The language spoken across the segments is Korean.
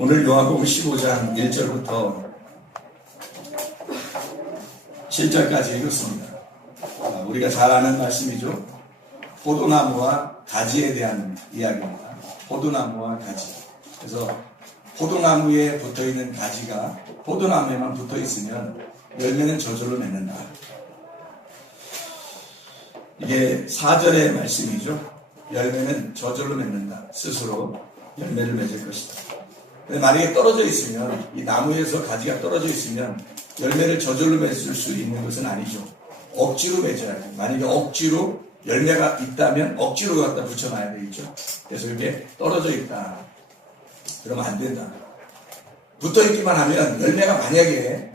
오늘 요한복음 15장 1절부터 7절까지 읽었습니다. 우리가 잘 아는 말씀이죠. 포도나무와 가지에 대한 이야기입니다. 포도나무와 가지. 그래서 포도나무에 붙어있는 가지가 포도나무에만 붙어있으면 열매는 저절로 맺는다. 이게 4절의 말씀이죠. 열매는 저절로 맺는다. 스스로 열매를 맺을 것이다. 만약에 떨어져 있으면, 이 나무에서 가지가 떨어져 있으면 열매를 저절로 맺을 수 있는 것은 아니죠. 억지로 맺어야 돼요. 만약에 억지로 열매가 있다면 억지로 갖다 붙여놔야 되겠죠. 그래서 이렇게 떨어져 있다. 그러면 안 된다. 붙어있기만 하면 열매가 만약에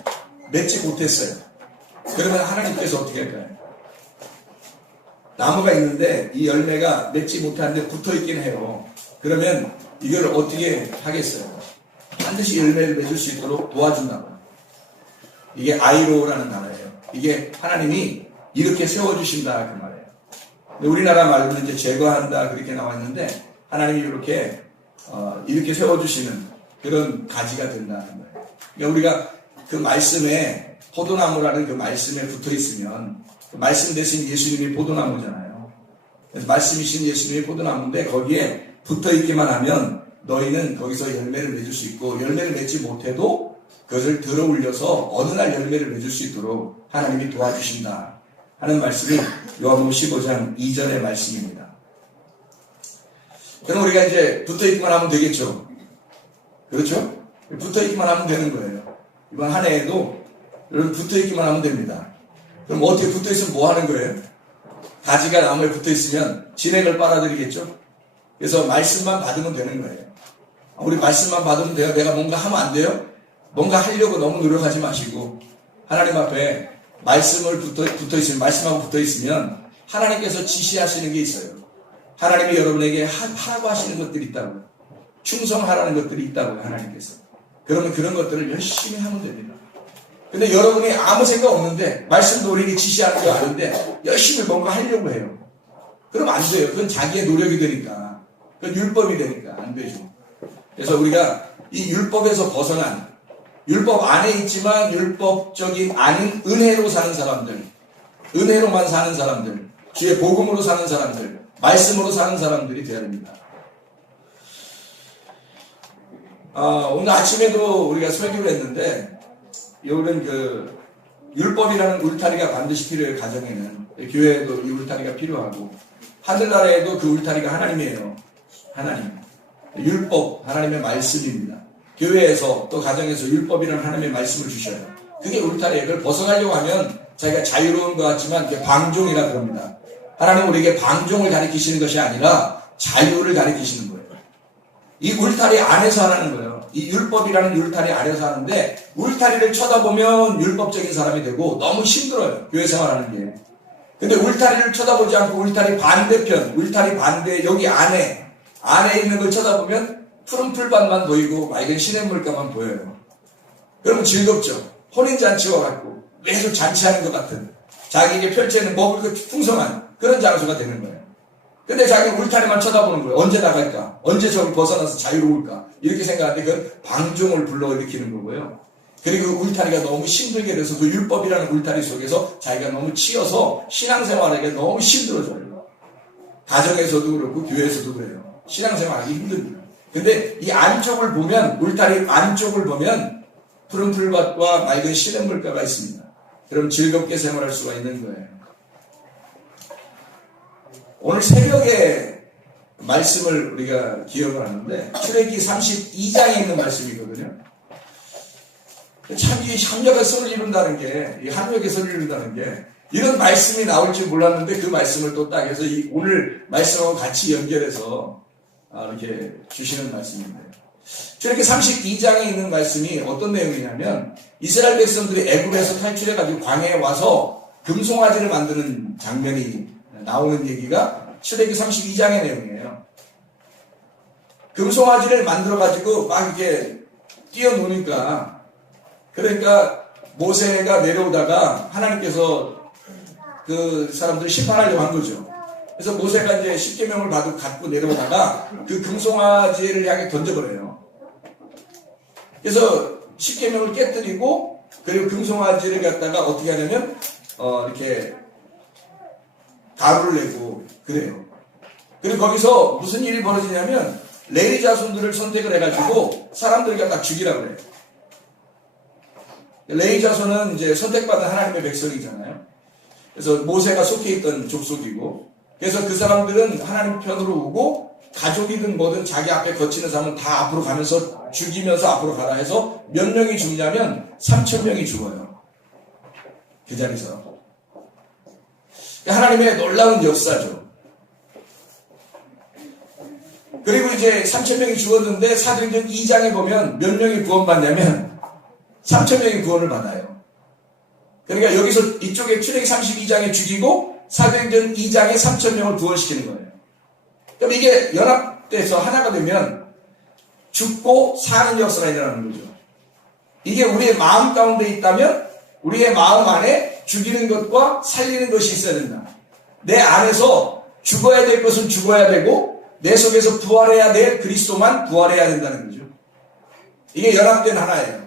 맺지 못했어요. 그러면 하나님께서 어떻게 할까요? 나무가 있는데 이 열매가 맺지 못하는데 붙어있긴 해요. 그러면 이걸 어떻게 하겠어요? 반드시 열매를 맺을 수 있도록 도와준다고. 이게 아이로라는 단어예요. 이게 하나님이 이렇게 세워주신다 그 말이에요. 우리나라 말로는 이제 제거한다 그렇게 나와 있는데 하나님이 이렇게 세워주시는 그런 가지가 된다는 거예요. 그러니까 우리가 그 말씀에 포도나무라는 그 말씀에 붙어 있으면 그 말씀 대신 예수님이 포도나무잖아요. 그래서 말씀이신 예수님이 포도나무인데 거기에 붙어 있기만 하면 너희는 거기서 열매를 맺을 수 있고 열매를 맺지 못해도 그것을 들어 올려서 어느 날 열매를 맺을 수 있도록 하나님이 도와주신다 하는 말씀이 요한복음 15장 2절의 말씀입니다. 그럼 우리가 이제 붙어 있기만 하면 되겠죠. 그렇죠? 붙어 있기만 하면 되는 거예요. 이번 한 해에도 여러분 붙어 있기만 하면 됩니다. 그럼 어떻게 붙어 있으면 뭐 하는 거예요? 가지가 나무에 붙어 있으면 진액을 빨아들이겠죠? 그래서 말씀만 받으면 되는 거예요. 우리 말씀만 받으면 돼요. 내가 뭔가 하면 안 돼요? 뭔가 하려고 너무 노력하지 마시고 하나님 앞에 말씀을 붙어있으면 말씀하고 붙어있으면 하나님께서 지시하시는 게 있어요. 하나님이 여러분에게 하라고 하시는 것들이 있다고요. 충성하라는 것들이 있다고요. 하나님께서. 그러면 그런 것들을 열심히 하면 됩니다. 근데 여러분이 아무 생각 없는데 말씀도 우리에게 지시하는 거 아는데 열심히 뭔가 하려고 해요. 그러면 안 돼요. 그건 자기의 노력이 되니까. 그건 율법이 되니까 안 되죠. 그래서 우리가 이 율법에서 벗어난 율법 안에 있지만 율법적인 아닌 은혜로 사는 사람들, 은혜로만 사는 사람들, 주의 복음으로 사는 사람들, 말씀으로 사는 사람들이 되어야 됩니다. 오늘 아침에도 우리가 설교를 했는데 여기는 그 율법이라는 울타리가 반드시 필요해요. 가정에는 교회에도 이 울타리가 필요하고 하늘나라에도 그 울타리가 하나님이에요. 하나님 율법 하나님의 말씀입니다. 교회에서 또 가정에서 율법이라는 하나님의 말씀을 주셔요. 그게 울타리예요. 그걸 벗어나려고 하면 자기가 자유로운 것 같지만 그게 방종이라 그럽니다. 하나님은 우리에게 방종을 가리키시는 것이 아니라 자유를 가리키시는 거예요. 이 울타리 안에서 하라는 거예요. 이 율법이라는 울타리 안에서 하는데 울타리를 쳐다보면 율법적인 사람이 되고 너무 힘들어요. 교회 생활하는 게. 근데 울타리를 쳐다보지 않고 울타리 반대편, 울타리 반대 여기 안에 있는 걸 쳐다보면 푸른 풀밭만 보이고 맑은 시냇물가만 보여요. 그러면 즐겁죠. 혼인잔치와 같고 매주 잔치하는 것 같은 자기에게 펼쳐있는 먹을 것 풍성한 그런 장소가 되는 거예요. 근데 자기는 울타리만 쳐다보는 거예요. 언제 나갈까? 언제 저걸 벗어나서 자유로울까? 이렇게 생각하는데 그건 방종을 불러일으키는 거고요. 그리고 그 울타리가 너무 힘들게 돼서 그 율법이라는 울타리 속에서 자기가 너무 치여서 신앙생활하기가 너무 힘들어져요. 가정에서도 그렇고 교회에서도 그래요. 신앙생활하기 힘듭니다. 근데 이 안쪽을 보면 울타리 안쪽을 보면 푸른 풀밭과 맑은 시냇물가가 있습니다. 그럼 즐겁게 생활할 수가 있는 거예요. 오늘 새벽에 말씀을 우리가 기억을 하는데 출애기 32장에 있는 말씀이거든요. 참 이 합력의 선을 이룬다는 게, 이 합력의 선을 이룬다는 게 이런 말씀이 나올 줄 몰랐는데 그 말씀을 또 딱 해서 이 오늘 말씀하고 같이 연결해서 이렇게 주시는 말씀입니다. 출애기 32장에 있는 말씀이 어떤 내용이냐면 이스라엘 백성들이 애굽에서 탈출해가지고 광야에 와서 금송아지를 만드는 장면이 나오는 얘기가 출애기 32장의 내용이에요. 금송아지를 만들어가지고 막 이렇게 뛰어노니까 그러니까 모세가 내려오다가 하나님께서 그 사람들을 심판하려고 한 거죠. 그래서 모세가 이제 십계명을 갖고 내려오다가 그 금송아지를 향해 던져버려요. 그래서 십계명을 깨뜨리고 그리고 금송아지를 갖다가 어떻게 하냐면 이렇게 가루를 내고 그래요. 그리고 거기서 무슨 일이 벌어지냐면 레위 자손들을 선택을 해가지고 사람들을 갖다 죽이라고 그래요. 레위 자손은 이제 선택받은 하나님의 백성이잖아요. 그래서 모세가 속해 있던 족속이고, 그래서 그 사람들은 하나님 편으로 오고 가족이든 뭐든 자기 앞에 거치는 사람은 다 앞으로 가면서 죽이면서 앞으로 가라 해서 몇 명이 죽냐면 3,000명이 죽어요. 그 자리에서. 하나님의 놀라운 역사죠. 그리고 이제 3,000명이 죽었는데 사도행전 2장에 보면 몇 명이 구원받냐면 3,000명이 구원을 받아요. 그러니까 여기서 이쪽에 출애굽기 32장에 죽이고 사도행전 2장에 3,000명을 구원시키는 거예요. 그럼 이게 연합돼서 하나가 되면 죽고 사는 역사가 일어나는 거죠. 이게 우리의 마음 가운데 있다면 우리의 마음 안에 죽이는 것과 살리는 것이 있어야 된다. 내 안에서 죽어야 될 것은 죽어야 되고 내 속에서 부활해야 될 그리스도만 부활해야 된다는 거죠. 이게 연합된 하나예요.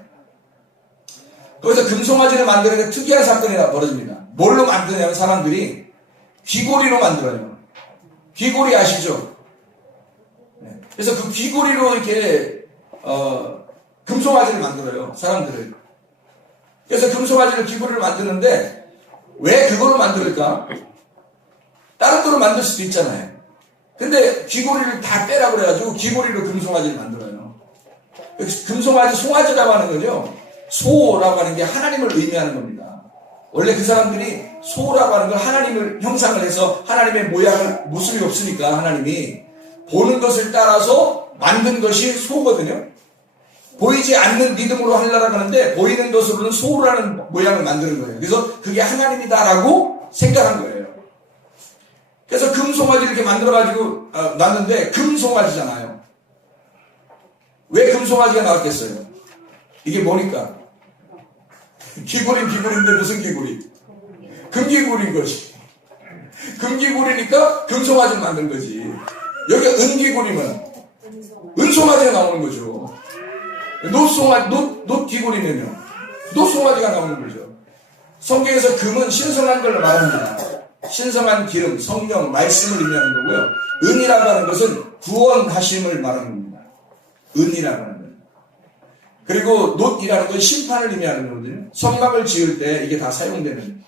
거기서 금송아지를 만드는데 특이한 사건이 벌어집니다. 뭘로 만드냐면 사람들이 귀고리로 만들어요. 귀고리 아시죠? 네. 그래서 그 귀고리로 이렇게 금송아지를 만들어요. 사람들을. 그래서 금송아지를 귀고리로 만드는데 왜 그걸로 만들까? 다른 거로 만들 수도 있잖아요. 근데 귀고리를 다 빼라고 그래가지고 귀고리로 금송아지를 만들어요. 금송아지 송아지라고 하는 거죠. 소라고 하는 게 하나님을 의미하는 겁니다. 원래 그 사람들이 소라고 하는 걸 하나님을 형상을 해서 하나님의 모양을 모습이 없으니까 하나님이 보는 것을 따라서 만든 것이 소거든요. 보이지 않는 믿음으로 하려고 하는데 보이는 것으로는 소라는 모양을 만드는 거예요. 그래서 그게 하나님이다라고 생각한 거예요. 그래서 금송아지를 이렇게 만들어가지고 놨는데 금송아지잖아요. 왜 금송아지가 나왔겠어요? 이게 뭐니까? 귀고리인데 무슨 귀고리? 금귀고리인 거지. 금귀고리니까 금송아지를 만든 거지. 여기가 은귀고리면 은송아지가 나오는 거죠. 놋귀고리면요 놋송아지가 나오는 거죠. 성경에서 금은 신성한 걸 말합니다. 신성한 기름, 성령, 말씀을 의미하는 거고요. 은이라고 하는 것은 구원하심을 말하는 겁니다. 은이라고 하는 것. 그리고 놋이라는 건 심판을 의미하는 거거든요. 성막을 지을 때 이게 다 사용되는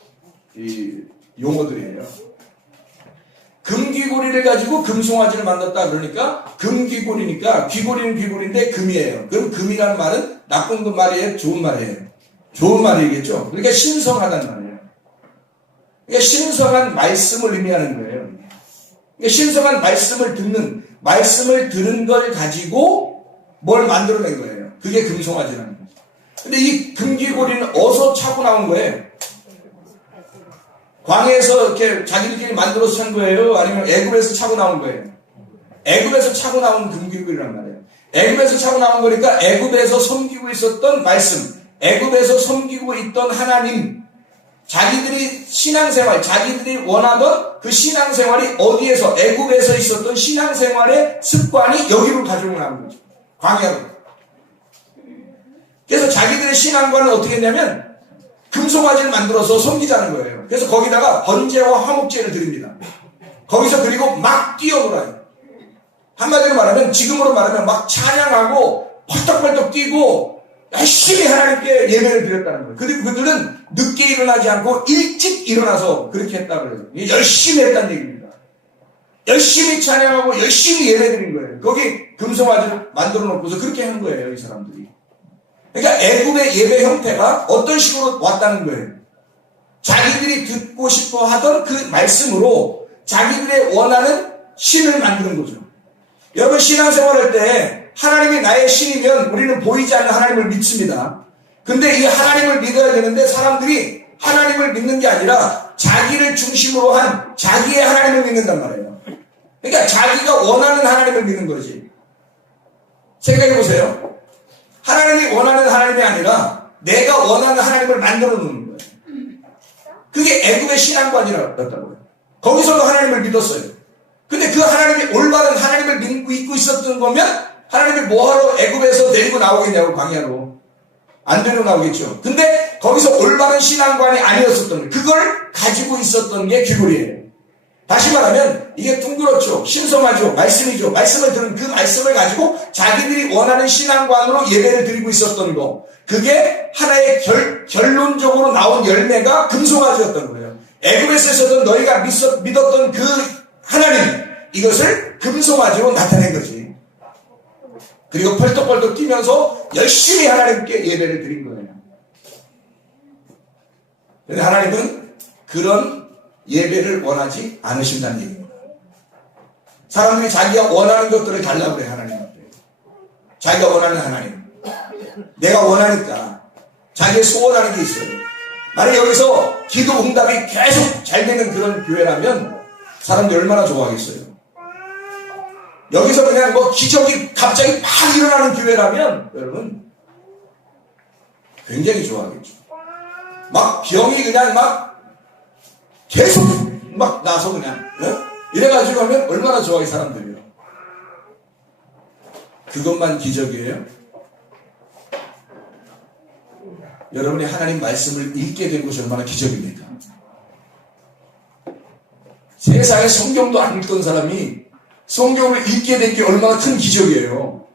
이 용어들이에요. 금귀고리를 가지고 금송아지를 만들었다 그러니까 금귀고리니까 귀고리는 귀고리인데 금이에요. 그럼 금이라는 말은 나쁜 그 말이에요? 좋은 말이에요? 좋은 말이겠죠. 그러니까 신성하다는 말이에요. 그러니까 신성한 말씀을 의미하는 거예요. 그러니까 신성한 말씀을 들은 걸 가지고 뭘 만들어낸 거예요. 그게 금송아지라는 거죠. 근데 이 금귀고리는 어디서 차고 나온 거예요? 광야에서 이렇게 자기들끼리 만들어서 찬 거예요? 아니면 애굽에서 차고 나온 거예요? 애굽에서 차고 나온 금귀고리란 말이에요. 애굽에서 차고 나온 거니까 애굽에서 섬기고 있었던 말씀, 애굽에서 섬기고 있던 하나님, 자기들이 신앙생활, 자기들이 원하던 그 신앙생활이 어디에서, 애굽에서 있었던 신앙생활의 습관이 여기로 가져오고 나온 거죠. 광야로. 그래서 자기들의 신앙관을 어떻게 했냐면 금송아지를 만들어서 섬기자는 거예요. 그래서 거기다가 번제와 화목제를 드립니다. 거기서 그리고 막 뛰어놀아요. 한마디로 말하면, 지금으로 말하면 막 찬양하고 펄떡펄떡 뛰고 열심히 하나님께 예배를 드렸다는 거예요. 그리고 그들은 늦게 일어나지 않고 일찍 일어나서 그렇게 했다고 해요. 열심히 했다는 얘기입니다. 열심히 찬양하고 열심히 예배 드린 거예요. 거기 금송아지를 만들어 놓고서 그렇게 한 거예요, 이 사람들이. 그러니까 애굽의 예배 형태가 어떤 식으로 왔다는 거예요. 자기들이 듣고 싶어 하던 그 말씀으로 자기들의 원하는 신을 만드는 거죠. 여러분, 신앙생활 할 때 하나님이 나의 신이면 우리는 보이지 않는 하나님을 믿습니다. 근데 이 하나님을 믿어야 되는데 사람들이 하나님을 믿는 게 아니라 자기를 중심으로 한 자기의 하나님을 믿는단 말이에요. 그러니까 자기가 원하는 하나님을 믿는 거지. 생각해 보세요. 하나님이 원하는 하나님이 아니라 내가 원하는 하나님을 만들어 놓는 거예요. 그게 애굽의 신앙관이었다고요. 거기서도 하나님을 믿었어요. 근데 그 하나님이 올바른 하나님을 믿고 있었던 거면 하나님이 뭐하러 애굽에서 데리고 나오겠냐고, 광야로. 안 데리고 나오겠죠. 근데 거기서 올바른 신앙관이 아니었었던 거예요. 그걸 가지고 있었던 게 귀골이에요. 다시 말하면 이게 둥그렇죠. 신성하죠. 말씀이죠. 말씀을 들은 그 말씀을 가지고 자기들이 원하는 신앙관으로 예배를 드리고 있었던 거. 그게 하나의 결론적으로 나온 열매가 금송아지였던 거예요. 애굽에서도 너희가 믿었던 그 하나님, 이것을 금송아지로 나타낸 거지. 그리고 펄떡펄떡 뛰면서 열심히 하나님께 예배를 드린 거예요. 그런데 하나님은 그런 예배를 원하지 않으신다는 얘기입니다. 사람들이 자기가 원하는 것들을 달라고 그래, 하나님한테. 자기가 원하는 하나님. 내가 원하니까. 자기의 소원하는 게 있어요. 만약 여기서 기도 응답이 계속 잘 되는 그런 교회라면 사람들이 얼마나 좋아하겠어요. 여기서 그냥 뭐 기적이 갑자기 막 일어나는 교회라면 여러분 굉장히 좋아하겠죠. 막 병이 그냥 막 계속 막 나서 그냥 이래가지고 하면 얼마나 좋아해 사람들이요. 그것만 기적이에요? 여러분이 하나님 말씀을 읽게 된 것이 얼마나 기적입니까? 세상에 성경도 안 읽던 사람이 성경을 읽게 된 게 얼마나 큰 기적이에요.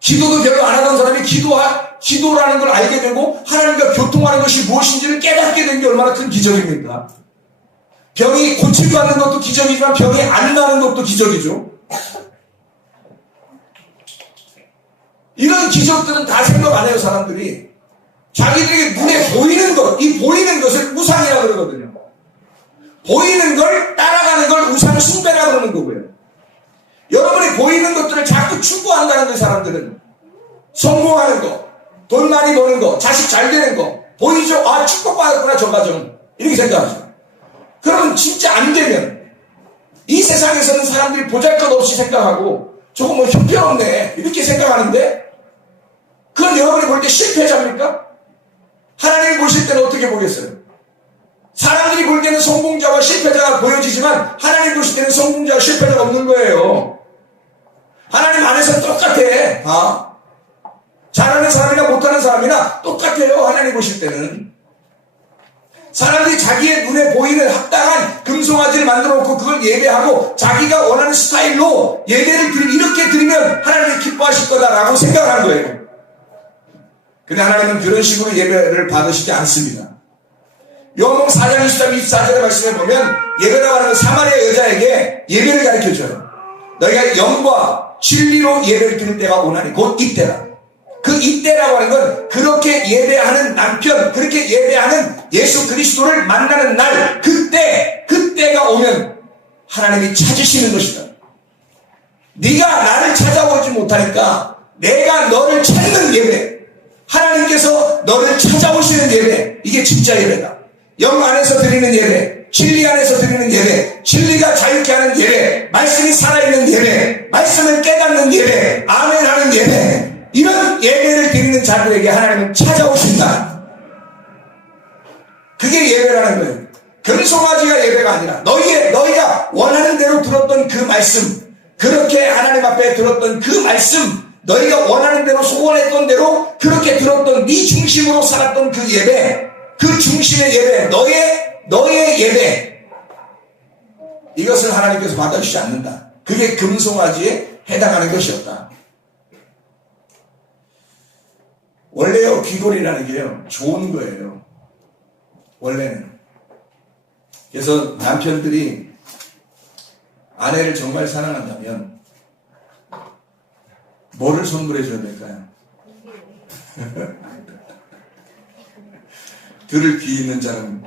기도도 별로 안 하던 사람이 기도라는 걸 알게 되고 하나님과 교통하는 것이 무엇인지를 깨닫게 된 게 얼마나 큰 기적입니까? 병이 고치고 하는 것도 기적이지만 병이 안 나는 것도 기적이죠. 이런 기적들은 다 생각 안 해요, 사람들이. 자기들에게 눈에 보이는 것, 이 보이는 것을 우상이라고 그러거든요. 보이는 걸 따라가는 걸 우상 숭배라고 그러는 거고요. 여러분이 보이는 것들을 자꾸 추구한다는 거예요, 사람들은. 성공하는 거, 돈 많이 버는 거, 자식 잘 되는 거, 보이죠? 아, 축복받았구나, 저 가정. 이렇게 생각하죠. 그러면 진짜 안 되면, 이 세상에서는 사람들이 보잘것없이 생각하고, 저거 뭐 형편없네, 이렇게 생각하는데, 그건 여러분이 볼 때 실패자입니까? 하나님이 보실 때는 어떻게 보겠어요? 사람들이 볼 때는 성공자와 실패자가 보여지지만 하나님 보실 때는 성공자와 실패자가 없는 거예요. 하나님 안에서 똑같아. 잘하는 사람이나 못하는 사람이나 똑같아요. 하나님 보실 때는. 사람들이 자기의 눈에 보이는 합당한 금송아지를 만들어 놓고 그걸 예배하고 자기가 원하는 스타일로 예배를 이렇게 드리면 하나님이 기뻐하실 거다라고 생각하는 거예요. 근데 하나님은 그런 식으로 예배를 받으시지 않습니다. 요한복음 4장 23, 24절의 말씀에 보면 예배라고 하는 사마리아 여자에게 예배를 가르쳐줘요. 너희가 영과 진리로 예배를 드릴 때가 오나니 곧 이때라. 그 이때라고 하는 건 그렇게 예배하는 남편, 그렇게 예배하는 예수 그리스도를 만나는 날, 그때가 오면 하나님이 찾으시는 것이다. 네가 나를 찾아오지 못하니까 내가 너를 찾는 예배, 하나님께서 너를 찾아오시는 예배, 이게 진짜 예배다. 영 안에서 드리는 예배, 진리 안에서 드리는 예배, 진리가 자유케 하는 예배, 말씀이 살아있는 예배, 말씀을 깨닫는 예배, 아멘 하는 예배, 이런 예배를 드리는 자들에게 하나님은 찾아오신다. 그게 예배라는 거예요. 금송아지가 예배가 아니라 너희가 원하는 대로 들었던 그 말씀, 그렇게 하나님 앞에 들었던 그 말씀, 너희가 원하는 대로 소원했던 대로 그렇게 들었던 네 중심으로 살았던 그 예배, 그 중심의 예배, 너의 예배, 이것을 하나님께서 받아주시지 않는다. 그게 금송아지에 해당하는 것이었다. 원래요, 귀골이라는 게요, 좋은 거예요. 원래는. 그래서 남편들이 아내를 정말 사랑한다면 뭐를 선물해 줘야 될까요? 들을 귀 있는 자는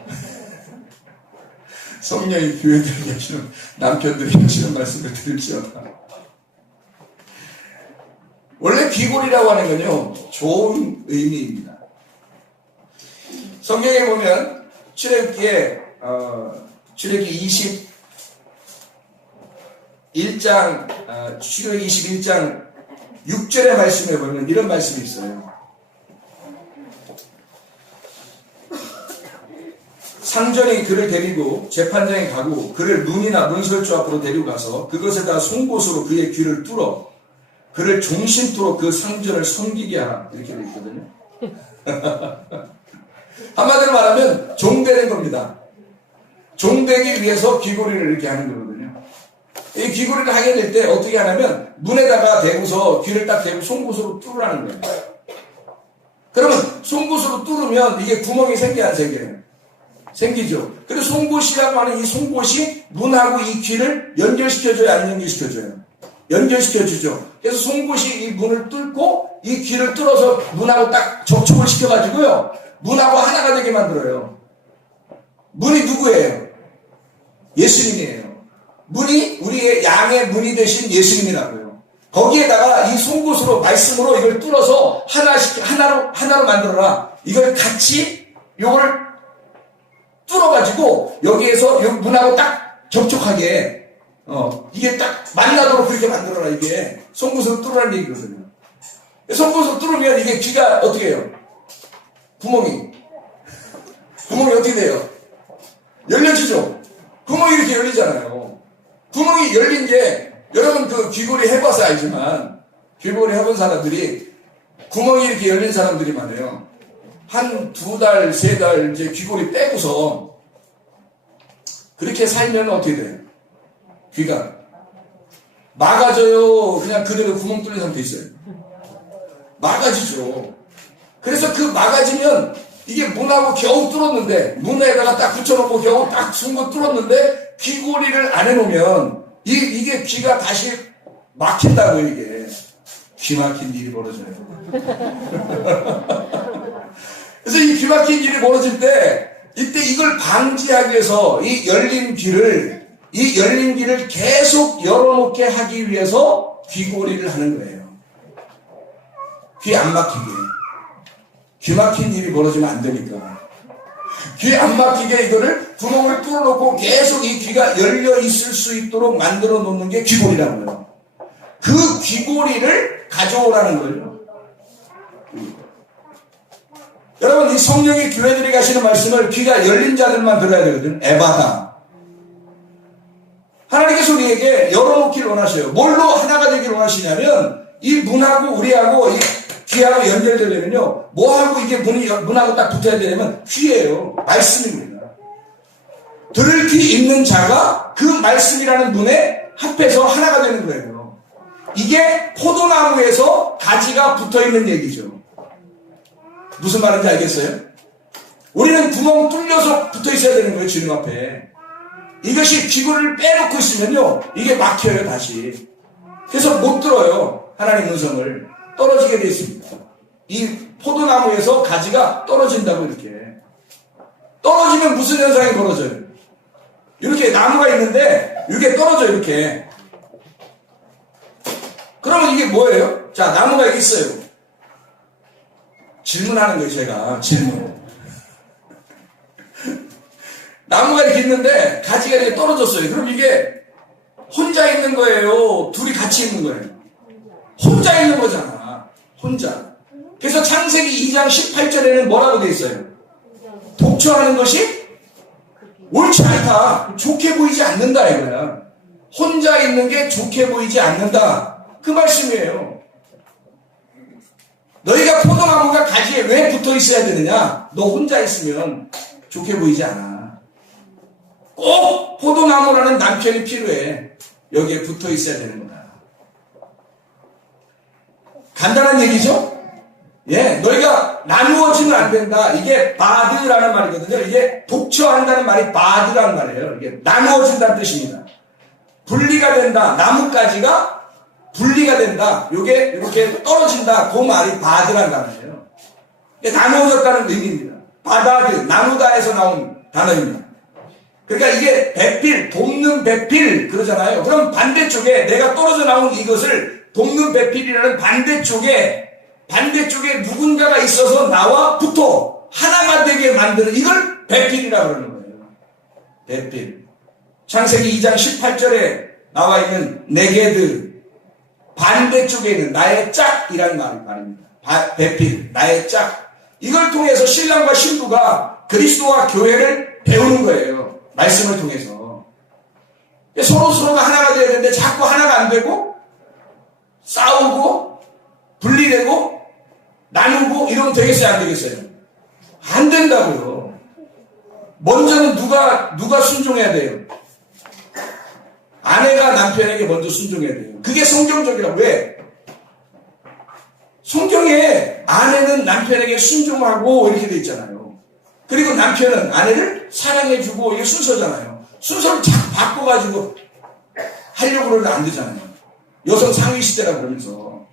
성령이 교회들에게 하시는 남편들이 하시는 말씀을 들을지어다. 원래 귀골이라고 하는 건요, 좋은 의미입니다. 성경에 보면 출애굽기 21장 6절의 말씀에 보면 이런 말씀이 있어요. 상전이 그를 데리고 재판장에 가고 그를 문이나 문설주 앞으로 데리고 가서 그것에다 송곳으로 그의 귀를 뚫어 그를 종신토록 그 성전을 섬기게 하라. 이렇게 되어 있거든요. 한마디로 말하면 종되는 겁니다. 종되기 위해서 귀고리를 이렇게 하는 거거든요. 이 귀고리를 하게 될 때 어떻게 하냐면 문에다가 대고서 귀를 딱 대고 송곳으로 뚫으라는 거예요. 그러면 송곳으로 뚫으면 이게 구멍이 생겨야 안 생겨요? 생기죠. 그리고 송곳이라고 하는 이 송곳이 문하고 이 귀를 연결시켜줘야 안 연결시켜줘요? 연결시켜주죠. 그래서 송곳이 이 문을 뚫고 이 귀를 뚫어서 문하고 딱 접촉을 시켜가지고요. 문하고 하나가 되게 만들어요. 문이 누구예요? 예수님이에요. 문이 우리의 양의 문이 되신 예수님이라고요. 거기에다가 이 송곳으로 말씀으로 이걸 뚫어서 하나로 만들어라. 이걸 같이 요걸 뚫어가지고 여기에서 문하고 딱 접촉하게 이게 딱 만나도록 그렇게 만들어라. 이게 송곳으로 뚫으라는 얘기거든요. 송곳으로 뚫으면 이게 귀가 어떻게 해요? 구멍이 어떻게 돼요? 열려지죠? 구멍이 이렇게 열리잖아요. 구멍이 열린 게 여러분 그 귀걸이 해봐서 알지만 귀걸이 해본 사람들이 구멍이 이렇게 열린 사람들이 많아요. 한 2달, 3달 이제 귀걸이 빼고서 그렇게 살면 어떻게 돼요? 귀가 막아져요? 그냥 그대로 구멍 뚫린 상태 있어요? 막아지죠. 그래서 그 막아지면 이게 문하고 겨우 뚫었는데 문에다가 딱 붙여놓고 겨우 딱 숨고 뚫었는데 귀고리를 안 해놓으면 이게 귀가 다시 막힌다고요. 이게 귀 막힌 일이 벌어져요. 그래서 이 귀 막힌 일이 벌어질 때 이때 이걸 방지하기 위해서 이 열린 귀를 계속 열어놓게 하기 위해서 귀고리를 하는 거예요. 귀 안 막히게. 귀 막힌 일이 벌어지면 안 되니까. 귀 안 막히게 이거를 구멍을 뚫어놓고 계속 이 귀가 열려 있을 수 있도록 만들어 놓는 게 귀고리라는 거예요. 그 귀고리를 가져오라는 거예요. 여러분 이 성령이 교회들이 가시는 말씀을 귀가 열린 자들만 들어야 되거든. 에바다. 하나님께서 우리에게 열어놓기를 원하셔요. 뭘로 하나가 되기를 원하시냐면 이 문하고 우리하고 이 귀하고 연결되려면요. 뭐하고 이게 문하고 딱 붙어야 되냐면 귀예요. 말씀입니다. 들을 귀 있는 자가 그 말씀이라는 문에 합해서 하나가 되는 거예요. 이게 포도나무에서 가지가 붙어있는 얘기죠. 무슨 말인지 알겠어요? 우리는 구멍 뚫려서 붙어있어야 되는 거예요. 주님 앞에. 이것이 귀고리를 빼놓고 있으면요. 이게 막혀요. 다시. 그래서 못 들어요. 하나님 음성을. 떨어지게 되어 있습니다. 이 포도나무에서 가지가 떨어진다고 이렇게. 떨어지면 무슨 현상이 벌어져요? 이렇게 나무가 있는데 이게 떨어져요. 이렇게. 그러면 이게 뭐예요? 자, 나무가 여기 있어요. 질문하는 거예요. 제가. 질문. 나무가 이렇게 있는데 가지가 이렇게 떨어졌어요. 그럼 이게 혼자 있는 거예요? 둘이 같이 있는 거예요? 혼자 있는 거잖아. 혼자. 그래서 창세기 2장 18절에는 뭐라고 되어 있어요? 독처하는 것이 옳지 않다. 좋게 보이지 않는다 이거야. 혼자 있는 게 좋게 보이지 않는다. 그 말씀이에요. 너희가 포도나무가 가지에 왜 붙어 있어야 되느냐? 너 혼자 있으면 좋게 보이지 않아. 꼭 포도나무라는 남편이 필요해. 여기에 붙어 있어야 되는 거다. 간단한 얘기죠? 예, 너희가 나누어지면 안 된다. 이게 바드라는 말이거든요. 이게 독처한다는 말이 바드라는 말이에요. 이게 나누어진다는 뜻입니다. 분리가 된다. 나뭇가지가 분리가 된다. 이게 이렇게 떨어진다. 그 말이 바드라는 단어예요. 이게 나누어졌다는 의미입니다. 바다드, 나누다에서 나온 단어입니다. 그러니까 이게 배필, 돕는 배필 그러잖아요. 그럼 반대쪽에 내가 떨어져 나온 이것을 돕는 배필이라는 반대쪽에 누군가가 있어서 나와 붙어 하나가 되게 만드는 이걸 배필이라고 그러는 거예요. 배필. 창세기 2장 18절에 나와 있는 네게드 반대쪽에 있는 나의 짝이라는 말입니다. 배필, 나의 짝. 이걸 통해서 신랑과 신부가 그리스도와 교회를 배우는 거예요. 말씀을 통해서. 서로가 하나가 돼야 되는데 자꾸 하나가 안 되고 싸우고 분리되고 나누고 이러면 되겠어요, 안 되겠어요? 안 된다고요. 먼저는 누가 순종해야 돼요? 아내가 남편에게 먼저 순종해야 돼요. 그게 성경적이라고. 왜? 성경에 아내는 남편에게 순종하고 이렇게 돼 있잖아요. 그리고 남편은 아내를 사랑해주고 이게 순서잖아요. 순서를 자꾸 바꿔가지고 하려고 그러면 안 되잖아요. 여성 상위 시대라 그러면서.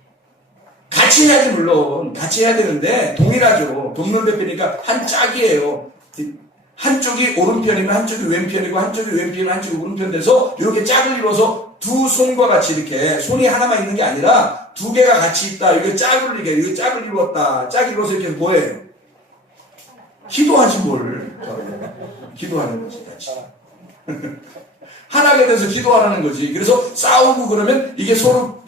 같이 해야지, 물론. 같이 해야 되는데, 동일하죠. 돕는대표니까 한 짝이에요. 한쪽이 오른편이면 한쪽이 왼편이고, 한쪽이 왼편이면 한쪽이 오른편 돼서, 이렇게 짝을 이뤄서 두 손과 같이 이렇게, 손이 하나만 있는 게 아니라, 두 개가 같이 있다. 이게 짝을 이루었다. 짝을 이루어서 이렇게 뭐예요? 기도하지 뭘. 기도하는 거지, 같이. 하나가 돼서 기도하라는 거지. 그래서 싸우고 그러면 이게 서로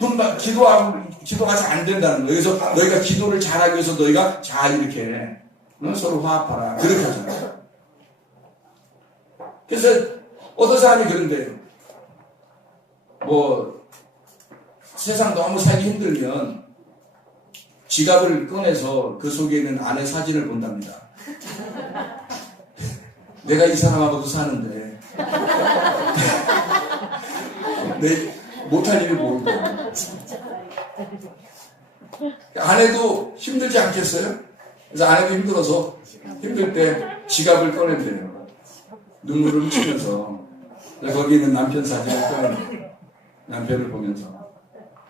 기도가 잘 안 된다는 거예요. 그래서 너희가 기도를 잘하기 위해서 너희가 잘 이렇게 서로 화합하라. 그렇게 하잖아요. 그래서 어떤 사람이 그런데요. 세상 너무 살기 힘들면 지갑을 꺼내서 그 속에 있는 아내 사진을 본답니다. 내가 이 사람하고도 사는데 못할 일을 모른다. 아내도 힘들지 않겠어요? 그래서 아내도 힘들어서 힘들 때 지갑을 꺼낸대요. 눈물을 훔치면서 거기 있는 남편 사진을 꺼내 남편을 보면서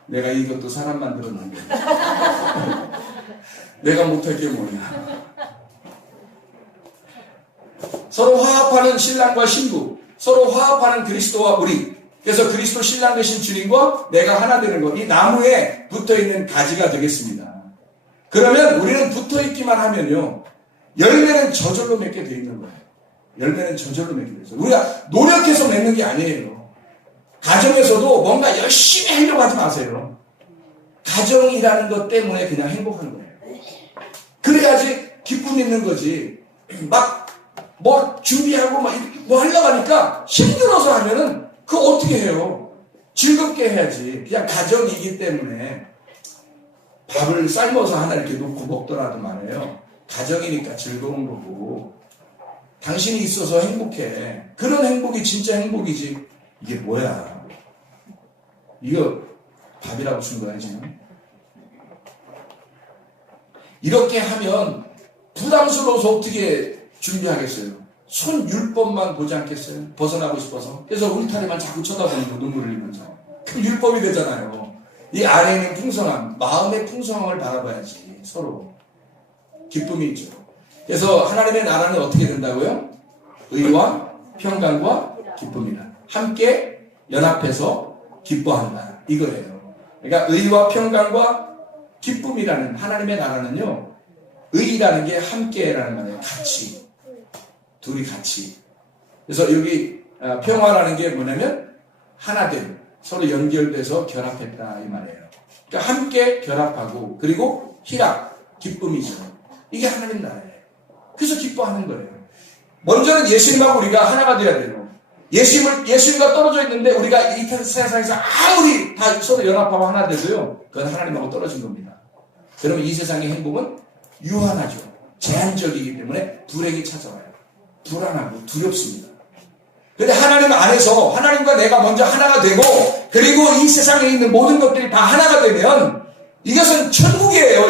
내가 이것도 사람 만들었는데 내가 못할 게 뭐냐. 서로 화합하는 신랑과 신부, 서로 화합하는 그리스도와 우리. 그래서 그리스도 신랑 되신 주님과 내가 하나 되는 것, 이 나무에 붙어있는 가지가 되겠습니다. 그러면 우리는 붙어있기만 하면요, 열매는 저절로 맺게 돼 있는 거예요. 열매는 저절로 맺게 돼 있어요. 우리가 노력해서 맺는 게 아니에요. 가정에서도 뭔가 열심히 하려고 하지 마세요. 가정이라는 것 때문에 그냥 행복한 거예요. 그래야지 기쁨 있는 거지. 준비하고 뭐 하려고 하니까 힘들어서 하면은 그거 어떻게 해요? 즐겁게 해야지. 그냥 가정이기 때문에 밥을 삶아서 하나 이렇게 놓고 먹더라도 말이에요. 가정이니까 즐거운 거고 당신이 있어서 행복해. 그런 행복이 진짜 행복이지. 이게 뭐야? 이거 밥이라고 쓴 거야 지금? 이렇게 하면 부담스러워서 어떻게 준비하겠어요? 손 율법만 보지 않겠어요? 벗어나고 싶어서. 그래서 울타리만 자꾸 쳐다보는 거, 눈물을 흘리면서. 그 율법이 되잖아요. 이 안에 있는 풍성함, 마음의 풍성함을 바라봐야지. 서로 기쁨이 있죠. 그래서 하나님의 나라는 어떻게 된다고요? 의와 평강과 기쁨이다. 함께 연합해서 기뻐한다. 이거예요. 그러니까 의와 평강과 기쁨이라는 하나님의 나라는요, 의라는 게 함께라는 말이에요. 같이. 둘이 같이. 그래서 여기 평화라는 게 뭐냐면 하나됨, 서로 연결돼서 결합했다 이 말이에요. 그러니까 함께 결합하고 그리고 희락, 기쁨이죠. 이게 하나님 나라예요. 그래서 기뻐하는 거예요. 먼저는 예수님하고 우리가 하나가 되어야 돼요. 예수님과 떨어져 있는데 우리가 이 세상에서 아무리 다 서로 연합하고 하나 돼도요, 그건 하나님하고 떨어진 겁니다. 그러면 이 세상의 행복은 유한하죠. 제한적이기 때문에 불행이 찾아와요. 불안하고 두렵습니다. 근데 하나님 안에서 하나님과 내가 먼저 하나가 되고 그리고 이 세상에 있는 모든 것들이 다 하나가 되면 이것은 천국이에요.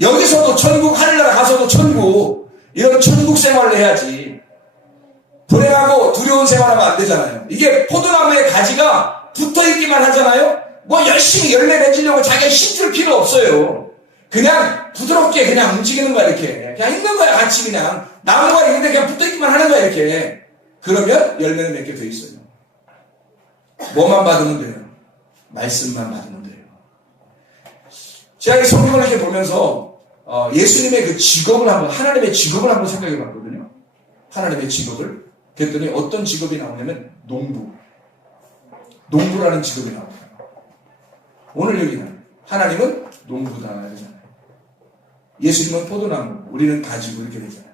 여기서도 천국, 하늘나라 가서도 천국, 이런 천국 생활을 해야지. 불행하고 두려운 생활하면 안 되잖아요. 이게 포도나무의 가지가 붙어있기만 하잖아요. 열심히 열매 맺으려고 자기가 힘줄 필요 없어요. 그냥 부드럽게 그냥 움직이는 거야. 이렇게 그냥 있는 거야. 같이 그냥 나무가 있는데 그냥 붙어있기만 하는 거야. 이렇게. 그러면 열매는 맺게 돼 있어요. 뭐만 받으면 돼요? 말씀만 받으면 돼요. 제가 이 성경을 이렇게 보면서 예수님의 그 직업을 하나님의 직업을 한번 생각해 봤거든요. 하나님의 직업을. 그랬더니 어떤 직업이 나오냐면 농부라는 직업이 나와요. 오늘 여기는 하나님은 농부다 이러잖아요. 예수님은 포도나무, 우리는 가지고 이렇게 되잖아요.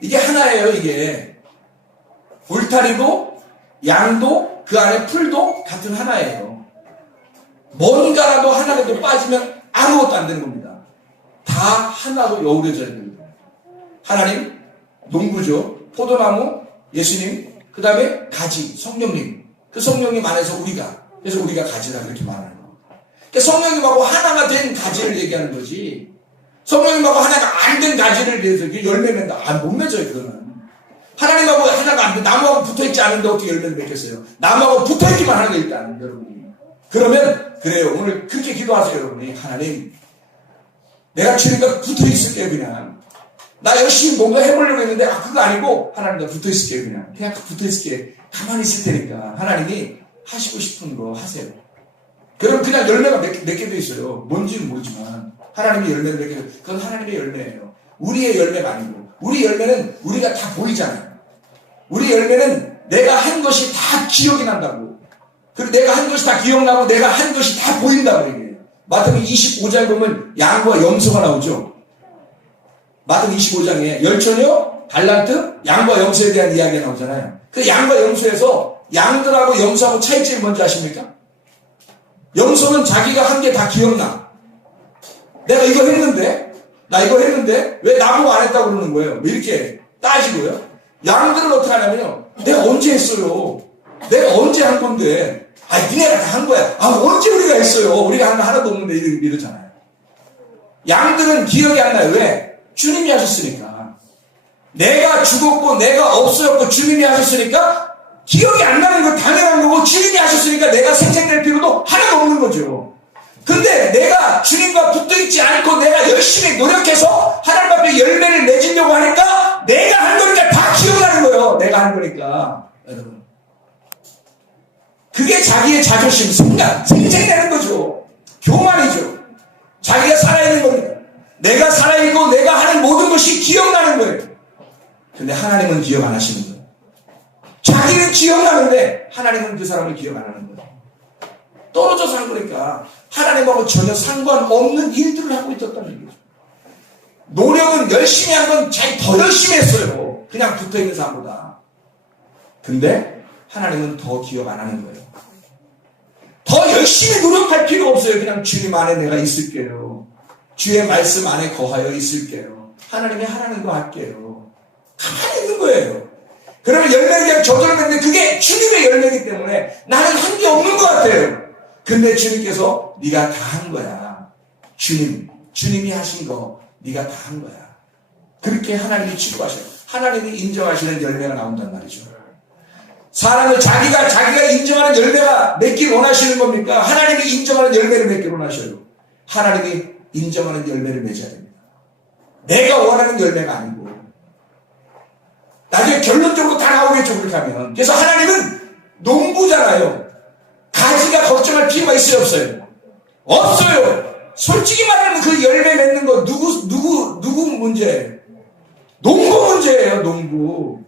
이게 하나예요. 이게 울타리도 양도 그 안에 풀도 같은 하나예요. 뭔가라도 하나라도 빠지면 아무것도 안 되는 겁니다. 다 하나로 어우러져야 됩니다. 하나님, 농부죠. 포도나무, 예수님, 그 다음에 가지, 성령님. 그 성령님 안에서 그래서 우리가 가지다 그렇게 말하는 겁니다. 그러니까 성령님하고 하나가 된 가지를 얘기하는 거지. 성령님하고 하나가 안 된 가지를 위해서 열매 맺는다. 못 맺어요, 그거는. 하나님하고 하나가 안 돼. 나무하고 붙어있지 않은데 어떻게 열매를 맺겠어요? 나무하고 붙어있기만 하는 거 일단, 여러분이. 그러면, 그래요. 오늘 그렇게 기도하세요, 여러분이. 하나님, 내가 주님과 붙어있을게요, 그냥. 나 열심히 뭔가 해보려고 했는데, 그거 아니고, 하나님과 붙어있을게요, 그냥 붙어있을게. 가만히 있을 테니까. 하나님이 하시고 싶은 거 하세요. 그럼 그냥 열매가 몇 개 돼 있어요. 뭔지는 모르지만. 하나님의 열매를 몇 개, 그건 하나님의 열매예요. 우리의 열매가 아니고. 우리 열매는 우리가 다 보이잖아요. 우리 열매는 내가 한 것이 다 기억이 난다고. 그리고 내가 한 것이 다 기억나고 내가 한 것이 다 보인다고 얘기해요. 마태복음 25장에 보면 양과 염소가 나오죠. 마태복음 25장에 열처녀, 달란트, 양과 염소에 대한 이야기가 나오잖아요. 그 양과 염소에서 양들하고 염소하고 차이점이 뭔지 아십니까? 염소는 자기가 한 게 다 기억나. 내가 이거 했는데, 나 이거 했는데, 왜 나보고 안 했다고 그러는 거예요? 이렇게 따지고요. 양들은 어떻게 하냐면요. 내가 언제 했어요? 내가 언제 한 건데? 니네가 다 한 거야. 언제 우리가 했어요? 우리가 한 거 하나도 없는데 이러잖아요. 양들은 기억이 안 나요. 왜? 주님이 하셨으니까. 내가 죽었고, 내가 없어졌고, 주님이 하셨으니까, 기억이 안 나는 건 당연한 거고, 주님이 하셨으니까 내가 생생낼 필요도 하나도 없는 거죠. 근데 내가 주님과 붙어있지 않고 내가 열심히 노력해서 하나님 앞에 열매를 맺으려고 하니까 내가 한 거니까 다 기억나는 거예요. 내가 한 거니까. 여러분. 그게 자기의 자존심, 생생내는 거죠. 교만이죠. 자기가 살아있는 겁니다. 내가 살아있고 내가 하는 모든 것이 기억나는 거예요. 근데 하나님은 기억 안 하시는 거예요. 자기는 기억나는데 하나님은 그 사람을 기억 안 하는 거예요. 떨어져서 한 거니까 하나님하고 전혀 상관없는 일들을 하고 있었다는 얘기죠. 노력은 열심히 한 건 자기 더 열심히 했어요. 그냥 붙어있는 사람보다. 근데 하나님은 더 기억 안 하는 거예요. 더 열심히 노력할 필요 없어요. 그냥 주님 안에 내가 있을게요. 주의 말씀 안에 거하여 있을게요. 하나님이 하라는 거 할게요. 가만히 있는 거예요. 그러면 열매를 그냥 저절로 맺는데 그게 주님의 열매이기 때문에 나는 한 게 없는 것 같아요. 근데 주님께서 네가 다 한 거야. 주님이 하신 거 네가 다 한 거야. 그렇게 하나님이 취급하셔요. 하나님이 인정하시는 열매가 나온단 말이죠. 사람을 자기가 인정하는 열매가 맺길 원하시는 겁니까? 하나님이 인정하는 열매를 맺길 원하셔요. 하나님이 인정하는 열매를 맺어야 됩니다. 내가 원하는 열매가 아니고. 나중에 결론적으로 다 나오겠죠, 그렇게 하면. 그래서 하나님은 농부잖아요. 가지가 걱정할 필요가 있어요, 없어요? 없어요. 솔직히 말하면 그 열매 맺는 거 누구 문제예요? 농부 문제예요, 농부.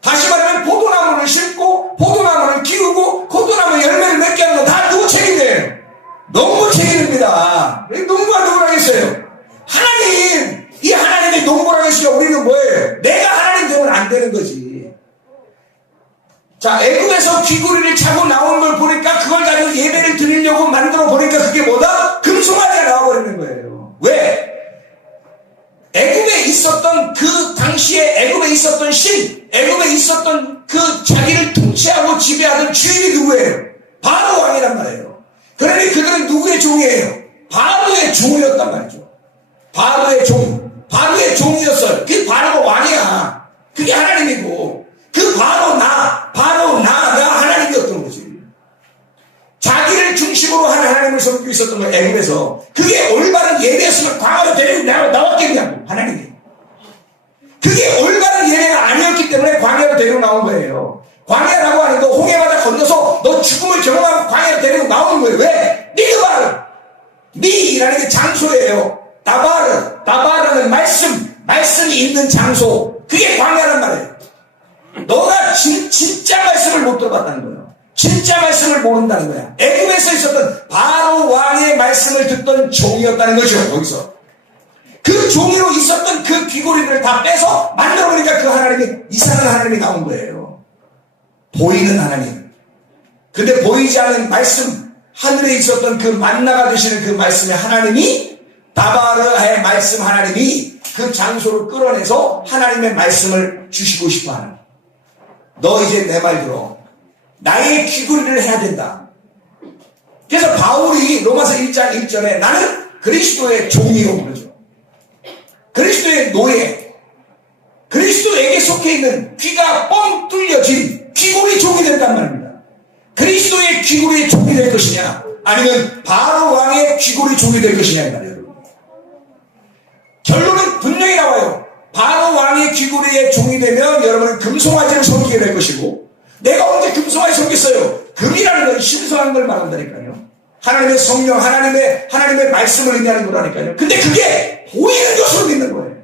다시 말하면 포도나무를 심고 포도나무를 키우고 포도나무 열매를 맺게 하는 건 다 누구 책임이에요? 농부 책임입니다. 농부가 누구라겠어요? 하나님. 이 하나님의 농부라겠어요. 우리는 뭐예요? 내가 하나님 되면 안 되는 거지. 자, 애굽에서 귀고리를 차고 나온 걸 보니까 그걸 가지고 예배를 드리려고 만들어 보니까 그게 뭐다? 금송아지가 나와버리는 거예요. 왜? 애굽에 있었던 그 당시에 애굽에 있었던 애굽에 있었던 그 자기를 통치하고 지배하던 주인이 누구예요? 바로 왕이란 말이에요. 그러니 그들은 누구의 종이에요? 바로의 종이었단 말이죠. 바로의 종이었어요. 그 바로가 왕이야. 그게 하나님이고 그 나가 하나님이었던 거지. 자기를 중심으로 하는 하나님을 섬기고 있었던 거예요. 애굽에서. 그게 올바른 예배였으면 광야로 데리고 나왔겠냐고, 하나님이. 그게 올바른 예배가 아니었기 때문에 광야로 데리고 나온 거예요. 광야라고 하는 거 홍해바다 건너서 너 죽음을 경험하고 광야로 데리고 나오는 거예요. 왜? 미라는 게 장소예요. 다바르는 말씀이 있는 장소. 그게 광야란 말이에요. 너가 진짜 말씀을 못 들어봤다는 거예요. 진짜 말씀을 모른다는 거야. 애굽에서 있었던 바로 왕의 말씀을 듣던 종이었다는 거죠. 거기서 그 종이로 있었던 그 귀고리들을 다 빼서 만들어보니까 그 하나님이 이상한 하나님이 나온 거예요. 보이는 하나님. 근데 보이지 않는 말씀 하늘에 있었던 그 만나가 되시는 그 말씀의 하나님이 다바르의 말씀 하나님이 그 장소를 끌어내서 하나님의 말씀을 주시고 싶어하는, 너 이제 내 말 들어. 나의 귀걸이를 해야 된다. 그래서 바울이 로마서 1장 1절에 나는 그리스도의 종이요 그러죠. 그리스도의 노예, 그리스도에게 속해 있는 귀가 뻥 뚫려진 귀걸이 종이 된단 말입니다. 그리스도의 귀걸이의 종이 될 것이냐, 아니면 바로 왕의 귀걸이 종이 될 것이냐 이 말이에요. 결론은 분명히 나와요. 바로 왕의 귀걸이의 종이 되면 여러분은 금송아지를 섬기게 될 것이고, 내가 언제 금송아지 섬겼어요? 금이라는 건 신성한 걸 말한다니까요. 하나님의 성령, 하나님의 말씀을 의미하는 거라니까요. 근데 그게 보이는 것으로 믿는 거예요.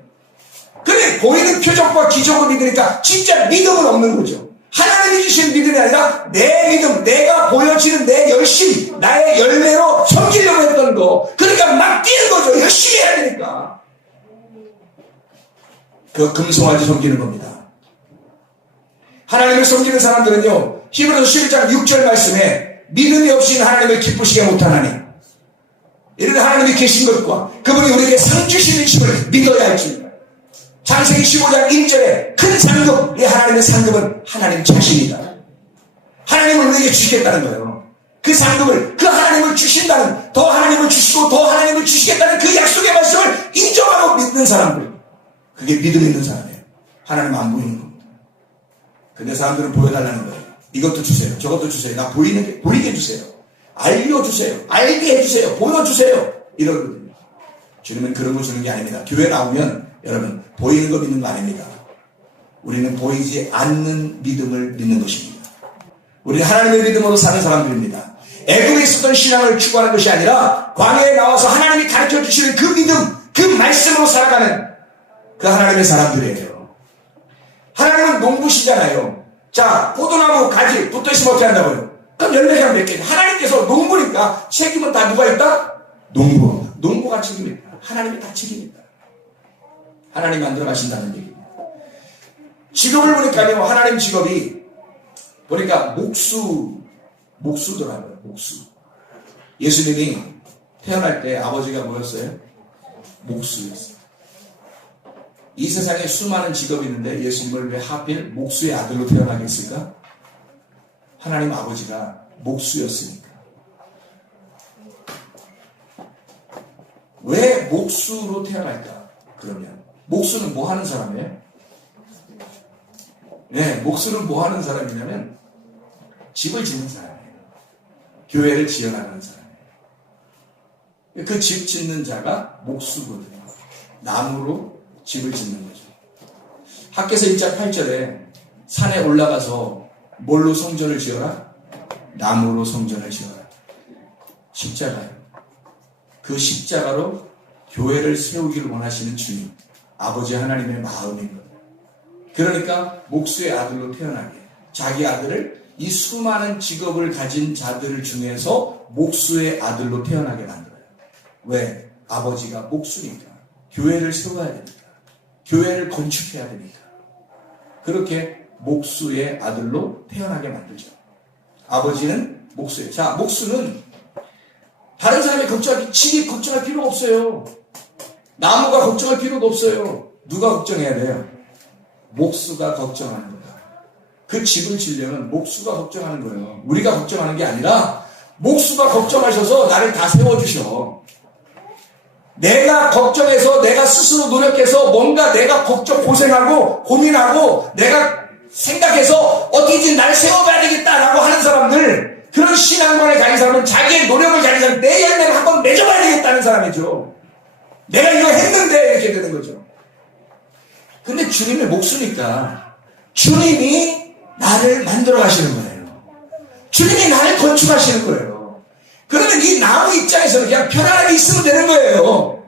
근데 보이는 표적과 기적을 믿으니까 진짜 믿음은 없는 거죠. 하나님이 주신 믿음이 아니라 내 믿음, 내가 보여지는 내 열심, 나의 열매로 섬기려고 했던 거. 그러니까 막 뛰는 거죠. 열심히 해야 되니까. 그 금송아지 섬기는 겁니다. 하나님을 섬기는 사람들은요, 히브리서 11장 6절 말씀에 믿음이 없이는 하나님을 기쁘시게 못하나니, 이런 하나님이 계신 것과 그분이 우리에게 상 주시는 것을 믿어야 할지. 창세기 15장 1절에 큰 상급, 이 하나님의 상급은 하나님 자신이다. 하나님을 우리에게 주시겠다는 거예요. 그 상급을, 그 하나님을 주신다는, 더 하나님을 주시고 더 하나님을 주시겠다는 그 약속의 말씀을 인정하고 믿는 사람들, 그게 믿음 있는 사람이에요. 하나님 안 보이는 겁니다. 근데 사람들은 보여달라는 거예요. 이것도 주세요, 저것도 주세요, 나 보이게 해주세요, 알려주세요, 알게 해주세요, 보여주세요, 이러거든요. 주님은 그런 거 주는 게 아닙니다. 교회 나오면 여러분 보이는 거 믿는 거 아닙니다. 우리는 보이지 않는 믿음을 믿는 것입니다. 우리는 하나님의 믿음으로 사는 사람들입니다. 애굽에 있었던 신앙을 추구하는 것이 아니라 광야에 나와서 하나님이 가르쳐 주시는 그 믿음, 그 말씀으로 살아가는 그 하나님의 사람들이에요. 하나님은 농부시잖아요. 자, 포도나무 가지 붙어있으면 어떻게 한다고요? 그럼 열매가 몇 개? 하나님께서 농부니까 책임은 다 누가 있다? 농부가 책임입니다. 하나님이 다 책임입니다. 하나님 만들어 가신다는 얘기입니다. 직업을 보니까요, 하나님 직업이 보니까 목수더라고요. 목수. 예수님이 태어날 때 아버지가 뭐였어요? 목수였어요. 이 세상에 수많은 직업이 있는데 예수님을 왜 하필 목수의 아들로 태어나게 했을까? 하나님 아버지가 목수였으니까. 왜 목수로 태어날까? 그러면 목수는 뭐 하는 사람이에요? 네, 목수는 뭐 하는 사람이냐면 집을 짓는 사람이에요. 교회를 지어나가는 사람이에요. 그 집 짓는 자가 목수거든요. 나무로 집을 짓는 거죠. 학개서 1장 8절에 산에 올라가서 뭘로 성전을 지어라? 나무로 성전을 지어라. 십자가요. 그 십자가로 교회를 세우기를 원하시는 주님, 아버지 하나님의 마음인 거예요. 그러니까 목수의 아들로 태어나게, 자기 아들을 이 수많은 직업을 가진 자들 중에서 목수의 아들로 태어나게 만들어요. 왜? 아버지가 목수니까. 교회를 세워야 되니까. 교회를 건축해야 되니까. 그렇게 목수의 아들로 태어나게 만들죠. 아버지는 목수예요. 자, 목수는 다른 사람이 집이 걱정할 필요가 없어요. 나무가 걱정할 필요도 없어요. 누가 걱정해야 돼요? 목수가 걱정하는 거예요. 그 집을 지려면 목수가 걱정하는 거예요. 우리가 걱정하는 게 아니라 목수가 걱정하셔서 나를 다 세워주셔. 내가 걱정해서 내가 스스로 노력해서 뭔가 내가 고생하고 고민하고 내가 생각해서 어떻게든 나를 세워봐야 되겠다라고 하는 사람들, 그런 신앙관을 가진 사람은 자기의 노력을 가진 사람, 내 열매를 한번 맺어봐야 되겠다는 사람이죠. 내가 이거 했는데 이렇게 되는 거죠. 근데 주님의 목수니까 주님이 나를 만들어 가시는 거예요. 주님이 나를 건축하시는 거예요. 그러면 이 나무 입장에서는 그냥 편안하게 있으면 되는 거예요.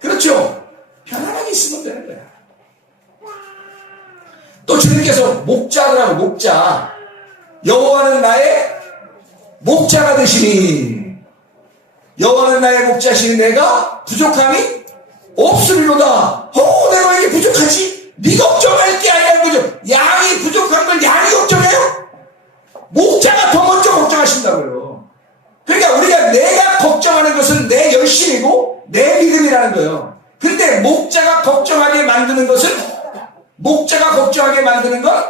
그렇죠? 편안하게 있으면 되는 거야. 또 주님께서 목자더라고, 목자. 여호와는 나의 목자가 되시니, 여호와는 나의 목자시니 내가 부족함이 없으리로다. 내가 왜 이렇게 부족하지? 네 걱정할 게 아니라는 거죠. 양이 부족한 걸 양이 걱정해요? 목자가 더 먼저 걱정하신다고요. 그러니까 그러니까 내가 걱정하는 것은 내 열심이고 내 믿음이라는 거예요. 근데 목자가 걱정하게 만드는 건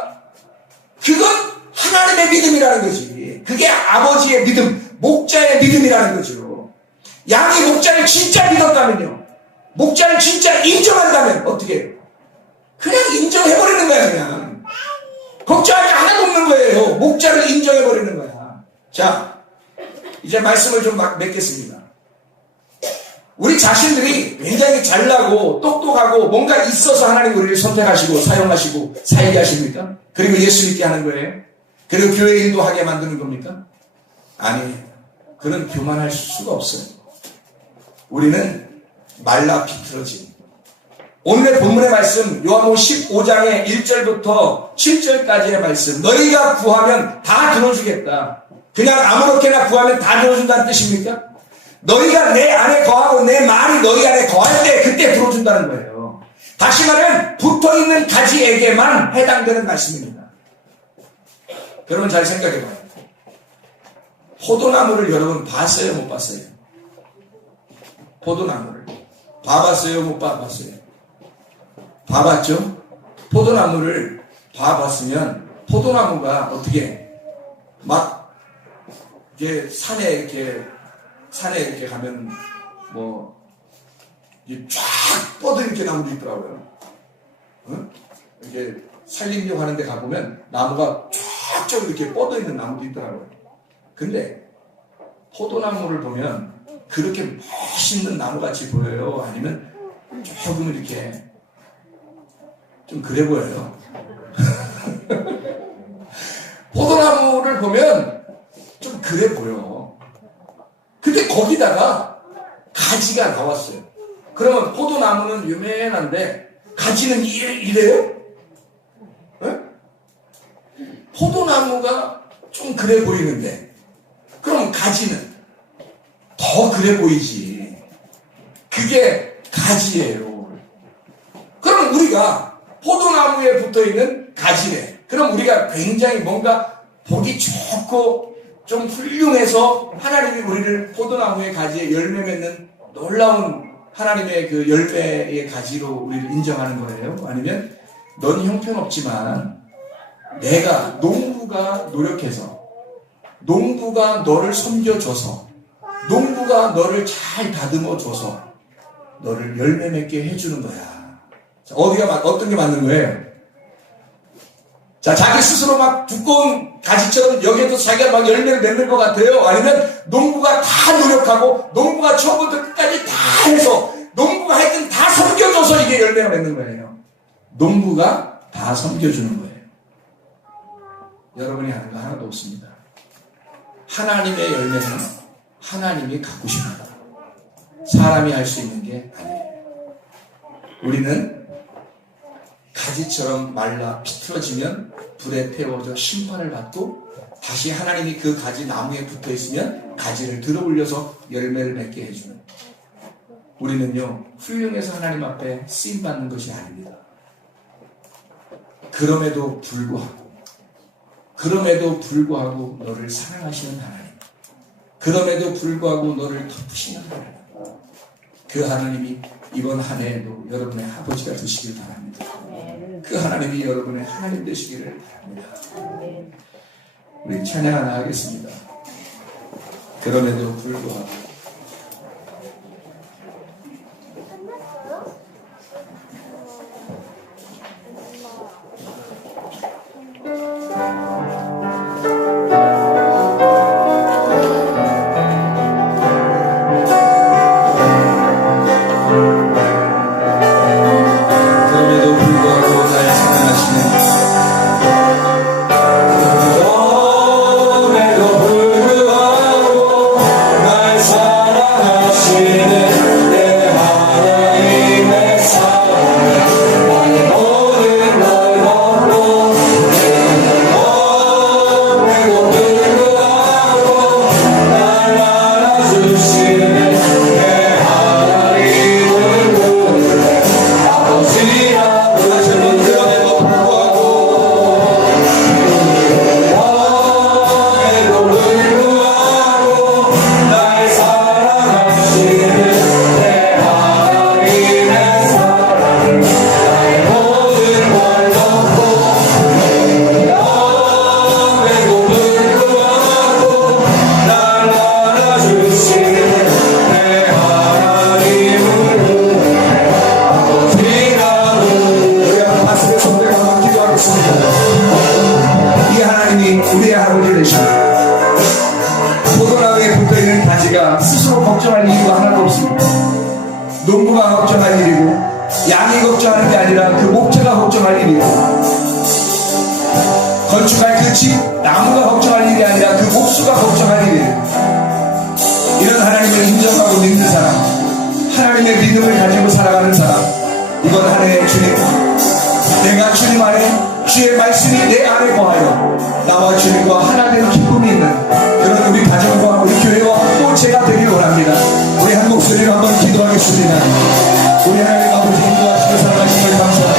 그건 하나님의 믿음이라는 거지. 그게 아버지의 믿음, 목자의 믿음이라는 거죠. 양이 목자를 진짜 믿었다면요, 목자를 진짜 인정한다면 어떻게 해요? 그냥 인정해버리는 거야. 그냥 걱정할 게 하나도 없는 거예요. 목자를 인정해버리는 거야. 자, 이제 말씀을 좀 맺겠습니다. 우리 자신들이 굉장히 잘나고 똑똑하고 뭔가 있어서 하나님 우리를 선택하시고 사용하시고 살게 하십니까? 그리고 예수 믿게 하는 거예요? 그리고 교회 일도 하게 만드는 겁니까? 아니에요. 그런 교만할 수가 없어요. 우리는 말라 비틀어진, 오늘의 본문의 말씀 요한복음 15장의 1절부터 7절까지의 말씀, 너희가 구하면 다 들어주겠다. 그냥 아무렇게나 구하면 다 들어준다는 뜻입니까? 너희가 내 안에 거하고 내 말이 너희 안에 거할 때 그때 들어준다는 거예요. 다시 말하면 붙어있는 가지에게만 해당되는 말씀입니다. 여러분 잘 생각해봐요. 포도나무를 여러분 봤어요, 못 봤어요? 포도나무를 봐봤어요, 못 봐봤어요? 봐봤죠? 포도나무를 봐봤으면 포도나무가 어떻게 막 이렇게 산에 이렇게 가면 뭐 쫙 뻗어 이렇게 나무도 있더라고요. 응? 이렇게 산림욕 하는 데 가보면 나무가 쫙 이렇게 뻗어 있는 나무도 있더라고요. 근데 포도나무를 보면 그렇게 멋있는 나무같이 보여요? 아니면 조금 이렇게 좀 그래 보여요? 포도나무를 보면 좀 그래 보여. 근데 거기다가 가지가 나왔어요. 그러면 포도나무는 유명한데 가지는 이래요? 네? 포도나무가 좀 그래 보이는데 그럼 가지는 더 그래 보이지. 그게 가지예요. 그럼 우리가 포도나무에 붙어있는 가지네. 그럼 우리가 굉장히 뭔가 보기 좋고 좀 훌륭해서 하나님이 우리를 포도나무의 가지에 열매 맺는 놀라운 하나님의 그 열매의 가지로 우리를 인정하는 거예요? 아니면 넌 형편없지만 내가 농부가 노력해서, 농부가 너를 섬겨줘서, 농부가 너를 잘 다듬어줘서 너를 열매 맺게 해주는 거야. 자, 어떤 게 맞는 거예요? 자, 자기 스스로 막 두꺼운 가지처럼 여기에도 자기가 막 열매를 맺는 것 같아요? 아니면 농부가 다 노력하고 농부가 처음부터 끝까지 다 해서 농부가 하여튼 다 섬겨줘서 이게 열매가 맺는 거예요? 농부가 다 섬겨주는 거예요. 여러분이 하는 거 하나도 없습니다. 하나님의 열매는 하나님이 갖고 싶습니다. 사람이 할 수 있는 게 아니에요. 우리는 가지처럼 말라 비틀어지면 불에 태워져 심판을 받고 다시 하나님이 그 가지 나무에 붙어 있으면 가지를 들어 올려서 열매를 맺게 해주는, 우리는요 훌륭해서 하나님 앞에 쓰임받는 것이 아닙니다. 그럼에도 불구하고 너를 사랑하시는 하나님, 그럼에도 불구하고 너를 덮으시는 하나님, 그 하나님이 이번 한 해에도 여러분의 아버지가 되시길 바랍니다. 그 하나님이 여러분의 하나님 되시기를 바랍니다. 우리 찬양 하나 하겠습니다. 그럼에도 불구하고. 날 이유가 하나도 없습니다. 농부가 걱정할 일이고 양이 걱정하는 게 아니라 그 목자가 걱정할 일이고, 건축할 그 집 나무가 걱정할 일이 아니라 그 목수가 걱정할 일이에요. 이런 하나님을 인정하고 믿는 사람, 하나님의 믿음을 가지고 살아가는 사람, 이번 한 해의 주님, 내가 주님 안에 주의 말씀이 내 안에 거하여 나와 주님과 하나 되는 기쁨이 있는 그런 우리 가정과 우리 교회와 또 제가 되길 원합니다. 우리 한 목소리로 한번 기도하겠습니다. 우리 하나님 아버지 인도하시고 사랑하심을 감사합니다.